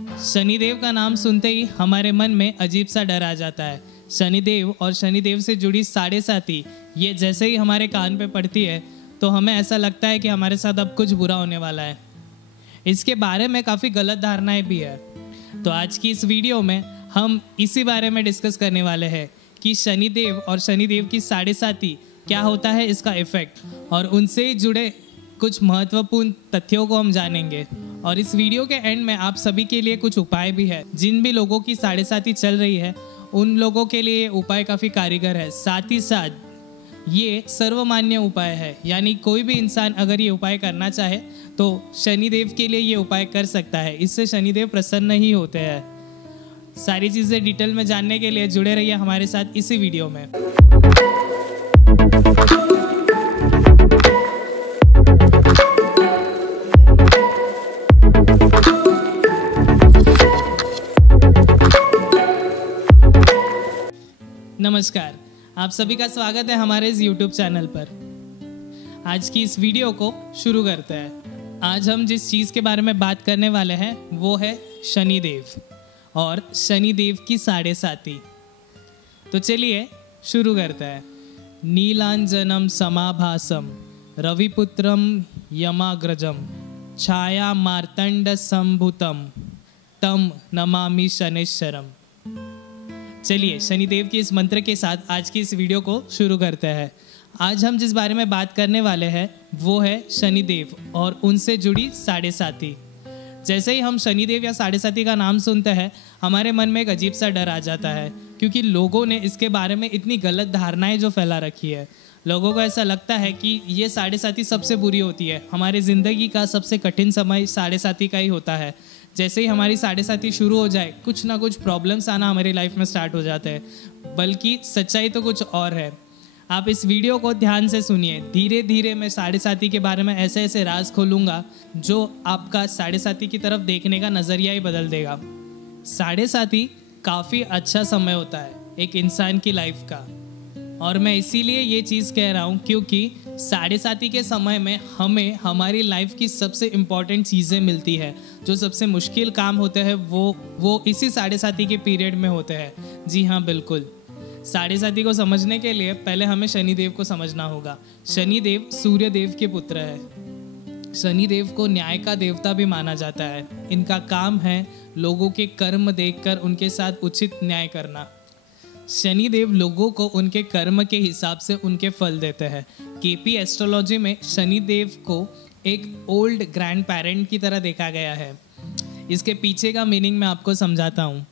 शनिदेव का नाम सुनते ही हमारे मन में अजीब सा डर आ जाता है। शनिदेव और शनिदेव से जुड़ी साढ़े साती ये जैसे ही हमारे कान पे पड़ती है तो हमें ऐसा लगता है कि हमारे साथ अब कुछ बुरा होने वाला है। इसके बारे में काफ़ी गलत धारणाएं भी है। तो आज की इस वीडियो में हम इसी बारे में डिस्कस करने वाले हैं कि शनिदेव और शनिदेव की साढ़े साती क्या होता है, इसका इफेक्ट और उनसे जुड़े कुछ महत्वपूर्ण तथ्यों को हम जानेंगे। और इस वीडियो के एंड में आप सभी के लिए कुछ उपाय भी है। जिन भी लोगों की साढ़े साती चल रही है उन लोगों के लिए ये उपाय काफ़ी कारगर है। साथ ही साथ ये सर्वमान्य उपाय है, यानी कोई भी इंसान अगर ये उपाय करना चाहे तो शनिदेव के लिए ये उपाय कर सकता है। इससे शनिदेव प्रसन्न ही होते हैं। सारी चीज़ें डिटेल में जानने के लिए जुड़े रहिए हमारे साथ इसी वीडियो में। नमस्कार, आप सभी का स्वागत है हमारे इस YouTube चैनल पर। आज की इस वीडियो को शुरू करते हैं। आज हम जिस चीज़ के बारे में बात करने वाले हैं वो है शनिदेव और शनिदेव की साढ़े साती। तो चलिए शुरू करते हैं। नीलांजनम समाभासम रविपुत्रम यमाग्रजम छाया मार्तंड संभुतम तम नमामि शनिश्चरम। चलिए शनिदेव के इस मंत्र के साथ आज की इस वीडियो को शुरू करते हैं। आज हम जिस बारे में बात करने वाले हैं वो है शनिदेव और उनसे जुड़ी साढ़े साती। जैसे ही हम शनिदेव या साढ़े साती का नाम सुनते हैं हमारे मन में एक अजीब सा डर आ जाता है, क्योंकि लोगों ने इसके बारे में इतनी गलत धारणाएं जो फैला रखी है। लोगों को ऐसा लगता है कि ये साढ़े साती सबसे बुरी होती है। हमारे ज़िंदगी का सबसे कठिन समय साढ़े साती का ही होता है। जैसे ही हमारी साढ़े साती शुरू हो जाए कुछ ना कुछ प्रॉब्लम्स आना हमारी लाइफ में स्टार्ट हो जाते हैं। बल्कि सच्चाई तो कुछ और है। आप इस वीडियो को ध्यान से सुनिए। धीरे धीरे मैं साढ़े साती के बारे में ऐसे ऐसे राज खोलूँगा जो आपका साढ़े साती की तरफ देखने का नज़रिया ही बदल देगा। साढ़े साती काफ़ी अच्छा समय होता है एक इंसान की लाइफ का, और मैं इसीलिए ये चीज़ कह रहा हूँ क्योंकि साढ़े साती के समय में हमें हमारी लाइफ की सबसे इम्पॉर्टेंट चीज़ें मिलती है। जो सबसे मुश्किल काम होते हैं वो इसी साढ़े साती के पीरियड में होते हैं। जी हाँ, बिल्कुल। साढ़े साती को समझने के लिए पहले हमें शनिदेव को समझना होगा। शनिदेव सूर्य देव के पुत्र है। शनिदेव को न्याय का देवता भी माना जाता है। इनका काम है लोगों के कर्म देखकर उनके साथ उचित न्याय करना। शनिदेव लोगों को उनके कर्म के हिसाब से उनके फल देते हैं। केपी एस्ट्रोलॉजी में शनिदेव को एक ओल्ड ग्रैंड पेरेंट की तरह देखा गया है। इसके पीछे का मीनिंग मैं आपको समझाता हूँ।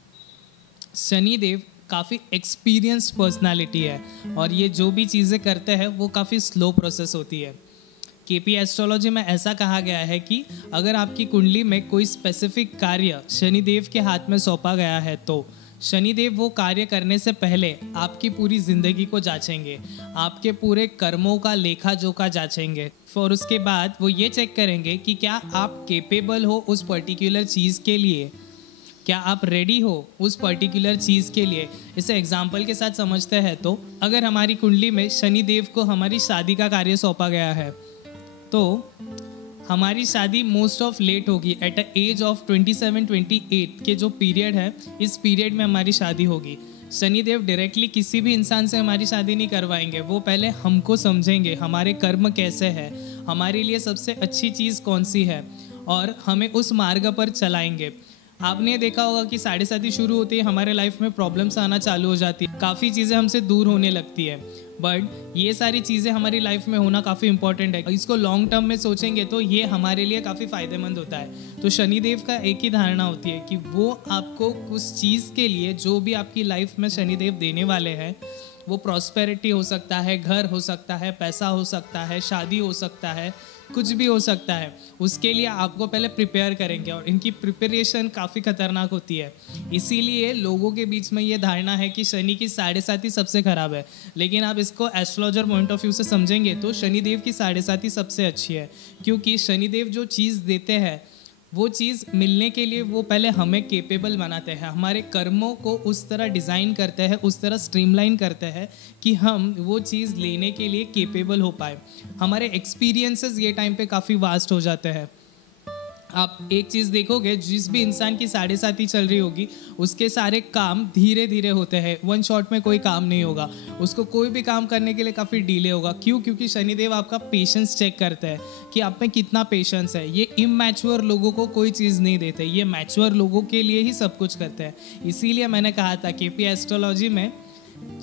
शनिदेव काफ़ी एक्सपीरियंस्ड पर्सनालिटी है और ये जो भी चीज़ें करते हैं वो काफ़ी स्लो प्रोसेस होती है। केपी एस्ट्रोलॉजी में ऐसा कहा गया है कि अगर आपकी कुंडली में कोई स्पेसिफिक कार्य शनिदेव के हाथ में सौंपा गया है तो शनिदेव वो कार्य करने से पहले आपकी पूरी ज़िंदगी को जांचेंगे, आपके पूरे कर्मों का लेखा जोखा जांचेंगे। और उसके बाद वो ये चेक करेंगे कि क्या आप केपेबल हो उस पर्टिकुलर चीज़ के लिए, क्या आप रेडी हो उस पर्टिकुलर चीज़ के लिए। इसे एग्जाम्पल के साथ समझते हैं तो अगर हमारी कुंडली में शनिदेव को हमारी शादी का कार्य सौंपा गया है तो हमारी शादी मोस्ट ऑफ लेट होगी। एट अ एज ऑफ 27-28 के जो पीरियड है, इस पीरियड में हमारी शादी होगी। शनिदेव डायरेक्टली किसी भी इंसान से हमारी शादी नहीं करवाएंगे। वो पहले हमको समझेंगे, हमारे कर्म कैसे हैं, हमारे लिए सबसे अच्छी चीज़ कौन सी है और हमें उस मार्ग पर चलाएंगे। आपने देखा होगा कि साढ़े साती शुरू होती है हमारे लाइफ में प्रॉब्लम्स आना चालू हो जाती है, काफ़ी चीज़ें हमसे दूर होने लगती है। बट ये सारी चीज़ें हमारी लाइफ में होना काफ़ी इंपॉर्टेंट है। इसको लॉन्ग टर्म में सोचेंगे तो ये हमारे लिए काफ़ी फ़ायदेमंद होता है। तो शनिदेव का एक ही धारणा होती है कि वो आपको उस चीज़ के लिए जो भी आपकी लाइफ में शनिदेव देने वाले हैं, वो प्रॉस्पेरिटी हो सकता है, घर हो सकता है, पैसा हो सकता है, शादी हो सकता है, कुछ भी हो सकता है, उसके लिए आपको पहले प्रिपेयर करेंगे और इनकी प्रिपरेशन काफ़ी खतरनाक होती है। इसीलिए लोगों के बीच में ये धारणा है कि शनि की साढ़े साती सबसे खराब है, लेकिन आप इसको एस्ट्रोलॉजर पॉइंट ऑफ व्यू से समझेंगे तो शनिदेव की साढ़े साती सबसे अच्छी है। क्योंकि शनिदेव जो चीज़ देते हैं वो चीज़ मिलने के लिए वो पहले हमें केपेबल बनाते हैं, हमारे कर्मों को उस तरह डिज़ाइन करते हैं, उस तरह स्ट्रीमलाइन करते हैं कि हम वो चीज़ लेने के लिए केपेबल हो पाए। हमारे एक्सपीरियंसेस ये टाइम पे काफ़ी वास्ट हो जाते हैं। आप एक चीज़ देखोगे, जिस भी इंसान की 7.5 चल रही होगी उसके सारे काम धीरे धीरे होते हैं, वन शॉट में कोई काम नहीं होगा, उसको कोई भी काम करने के लिए काफ़ी डिले होगा। क्यों? क्योंकि शनिदेव आपका पेशेंस चेक करते हैं कि आप में कितना पेशेंस है। ये इमैच्योर लोगों को कोई चीज़ नहीं देते, ये मैच्योर लोगों के लिए ही सब कुछ करते हैं। इसीलिए मैंने कहा था केपी एस्ट्रोलॉजी में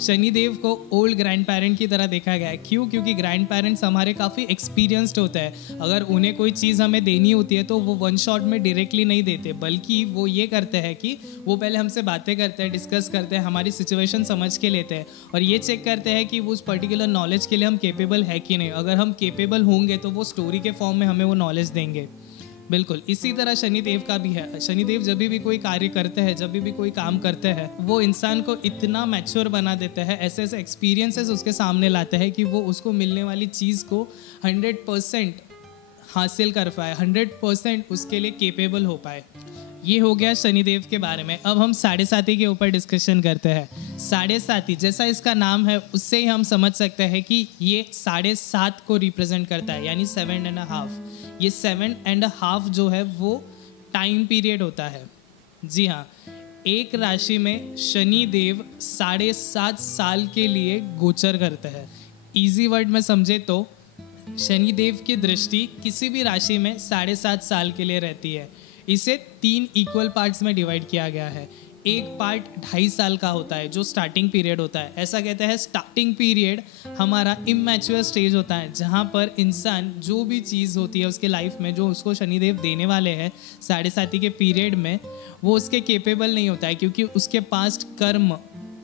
शनिदेव को ओल्ड ग्रैंड पेरेंट की तरह देखा गया है। क्यों? क्योंकि ग्रैंड पेरेंट्स हमारे काफ़ी एक्सपीरियंस्ड होते हैं। अगर उन्हें कोई चीज़ हमें देनी होती है तो वो वन शॉट में डायरेक्टली नहीं देते, बल्कि वो ये करते हैं कि वो पहले हमसे बातें करते हैं, डिस्कस करते हैं, हमारी सिचुएशन समझ के लेते हैं और ये चेक करते हैं कि वो उस पर्टिकुलर नॉलेज के लिए हम केपेबल है कि नहीं। अगर हम केपेबल होंगे तो वो स्टोरी के फॉर्म में हमें वो नॉलेज देंगे। बिल्कुल इसी तरह शनिदेव का भी है। शनिदेव जब भी कोई कार्य करते हैं, जब भी कोई काम करते हैं, वो इंसान को इतना मैच्योर बना देते हैं, ऐसे ऐसे एक्सपीरियंसेस उसके सामने लाते हैं कि वो उसको मिलने वाली चीज़ को 100% हासिल कर पाए, 100% उसके लिए केपेबल हो पाए। ये हो गया शनिदेव के बारे में। अब हम 7.5 के ऊपर डिस्कशन करते हैं। 7.5 जैसा इसका नाम है उससे ही हम समझ सकते हैं कि ये 7.5 को रिप्रेजेंट करता है, यानी 7.5। ये 7.5 जो है वो टाइम पीरियड होता है। जी हाँ, एक राशि में शनिदेव 7.5 साल के लिए गोचर करते हैं। इजी वर्ड में समझे तो शनिदेव की दृष्टि किसी भी राशि में 7.5 साल के लिए रहती है। इसे 3 इक्वल पार्ट्स में डिवाइड किया गया है। एक पार्ट 2.5 साल का होता है जो स्टार्टिंग पीरियड होता है। ऐसा कहते हैं स्टार्टिंग पीरियड हमारा इमैच्योर स्टेज होता है, जहाँ पर इंसान जो भी चीज़ होती है उसके लाइफ में जो उसको शनिदेव देने वाले हैं 7.5 के पीरियड में, वो उसके केपेबल नहीं होता है, क्योंकि उसके पास्ट कर्म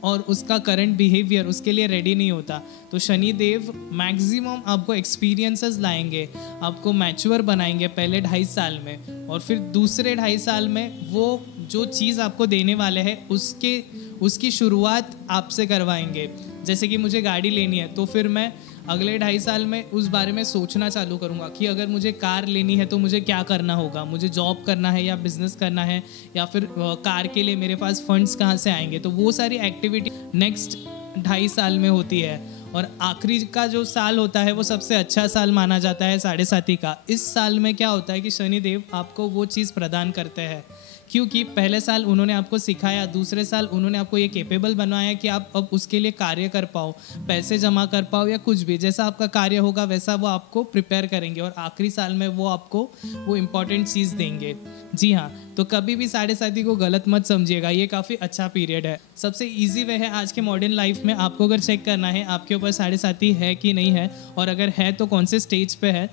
और उसका करंट बिहेवियर उसके लिए रेडी नहीं होता। तो शनिदेव मैक्सिमम आपको एक्सपीरियंसेस लाएंगे, आपको मैच्योर बनाएंगे पहले 2.5 साल में, और फिर दूसरे 2.5 साल में वो जो चीज़ आपको देने वाले हैं उसकी शुरुआत आपसे करवाएंगे। जैसे कि मुझे गाड़ी लेनी है तो फिर मैं अगले 2.5 साल में उस बारे में सोचना चालू करूँगा कि अगर मुझे कार लेनी है तो मुझे क्या करना होगा, मुझे जॉब करना है या बिजनेस करना है, या फिर कार के लिए मेरे पास फंड्स कहाँ से आएंगे। तो वो सारी एक्टिविटी नेक्स्ट 2.5 साल में होती है। और आखिरी का जो साल होता है वो सबसे अच्छा साल माना जाता है 7.5 का। इस साल में क्या होता है कि शनिदेव आपको वो चीज़ प्रदान करते हैं, क्योंकि पहले साल उन्होंने आपको सिखाया, दूसरे साल उन्होंने आपको ये केपेबल बनाया कि आप अब उसके लिए कार्य कर पाओ, पैसे जमा कर पाओ, या कुछ भी जैसा आपका कार्य होगा वैसा वो आपको प्रिपेयर करेंगे, और आखिरी साल में वो आपको वो इम्पोर्टेंट चीज़ देंगे। जी हाँ, तो कभी भी 7.5 को गलत मत समझिएगा, ये काफ़ी अच्छा पीरियड है। सबसे ईजी वे है आज के मॉडर्न लाइफ में आपको अगर चेक करना है आपके ऊपर 7.5 है कि नहीं है, और अगर है तो कौन से स्टेज पे है,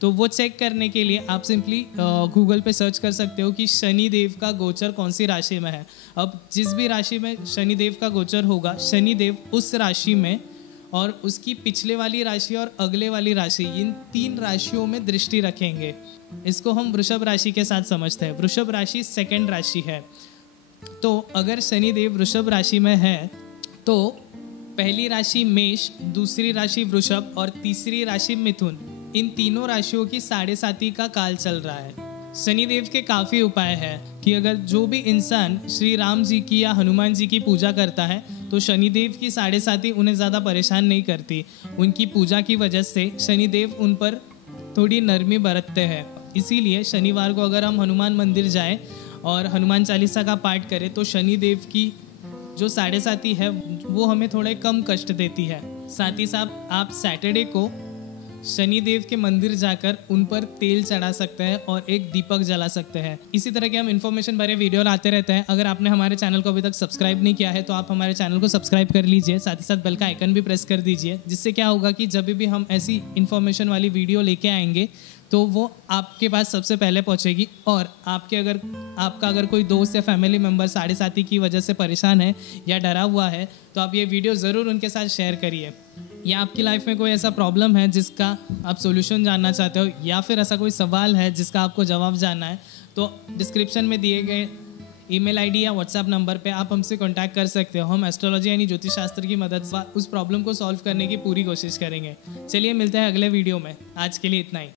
तो वो चेक करने के लिए आप सिंपली गूगल पे सर्च कर सकते हो कि शनिदेव का गोचर कौन सी राशि में है। अब जिस भी राशि में शनिदेव का गोचर होगा, शनिदेव उस राशि में और उसकी पिछले वाली राशि और अगले वाली राशि, इन 3 राशियों में दृष्टि रखेंगे। इसको हम वृषभ राशि के साथ समझते हैं। वृषभ राशि सेकंड राशि है। तो अगर शनिदेव वृषभ राशि में है तो पहली राशि मेष, दूसरी राशि वृषभ और तीसरी राशि मिथुन, इन तीनों राशियों की 7.5 का काल चल रहा है। शनिदेव के काफ़ी उपाय हैं कि अगर जो भी इंसान श्री राम जी की या हनुमान जी की पूजा करता है तो शनिदेव की 7.5 उन्हें ज़्यादा परेशान नहीं करती। उनकी पूजा की वजह से शनिदेव उन पर थोड़ी नरमी बरतते हैं। इसीलिए शनिवार को अगर हम हनुमान मंदिर जाएं और हनुमान चालीसा का पाठ करें तो शनिदेव की जो 7.5 है वो हमें थोड़े कम कष्ट देती है। साथ ही साथ आप सैटरडे को शनिदेव के मंदिर जाकर उन पर तेल चढ़ा सकते हैं और एक दीपक जला सकते हैं। इसी तरह के हम इन्फॉर्मेशन भरे वीडियो लाते रहते हैं। अगर आपने हमारे चैनल को अभी तक सब्सक्राइब नहीं किया है तो आप हमारे चैनल को सब्सक्राइब कर लीजिए, साथ ही साथ बेल का आइकन भी प्रेस कर दीजिए, जिससे क्या होगा कि जब भी हम ऐसी इन्फॉर्मेशन वाली वीडियो लेके आएंगे तो वो आपके पास सबसे पहले पहुंचेगी। और आपका अगर कोई दोस्त या फैमिली मेम्बर 7.5 की वजह से परेशान है या डरा हुआ है तो आप ये वीडियो ज़रूर उनके साथ शेयर करिए। या आपकी लाइफ में कोई ऐसा प्रॉब्लम है जिसका आप सॉल्यूशन जानना चाहते हो, या फिर ऐसा कोई सवाल है जिसका आपको जवाब जानना है, तो डिस्क्रिप्शन में दिए गए ईमेल आईडी या व्हाट्सएप नंबर पे आप हमसे कांटेक्ट कर सकते हो। हम एस्ट्रोलॉजी यानी ज्योतिष शास्त्र की मदद से उस प्रॉब्लम को सॉल्व करने की पूरी कोशिश करेंगे। चलिए मिलते हैं अगले वीडियो में। आज के लिए इतना ही।